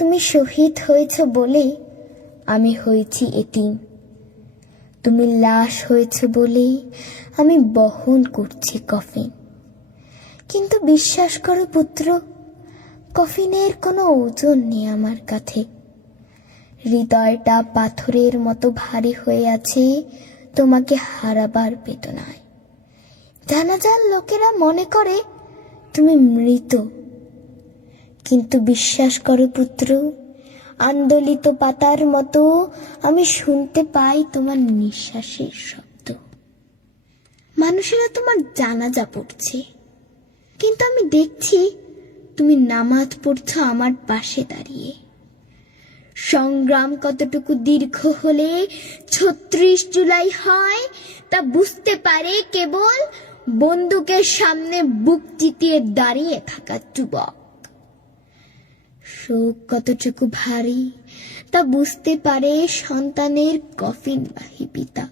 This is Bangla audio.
তুমি শহীদ হয়েছ বলে আমি হয়েছি এতিম, তুমি লাশ হয়েছ বলে আমি বহন করছি কফিন। কিন্তু বিশ্বাস করো পুত্র, কফিনের কোনো ওজন নেই আমার কাছে। হৃদয়টা পাথরের মতো ভারী হয়ে আছে তোমাকে হারাবার বেদনায়। জানাজার লোকেরা মনে করে তুমি মৃত, কিন্তু বিশ্বাস করো পুত্র, আন্দোলিত পাতার মতো আমি শুনতে পাই তোমার নিঃশ্বাসের শব্দ। মানুষেরা তোমার জানাজা পড়ছে, কিন্তু আমি দেখছি তুমি নামাজ পড়ছো আমার পাশে দাঁড়িয়ে। সংগ্রাম কতটুকু দীর্ঘ হলে ৩৬ জুলাই হয় তা বুঝতে পারে কেবল বন্দুকের সামনে বুক চিতিয়ে দাঁড়িয়ে থাকা যুবক। শোক কতটুকু ভারী তা বুঝতে পারে সন্তানের কফিনবাহী পিতা।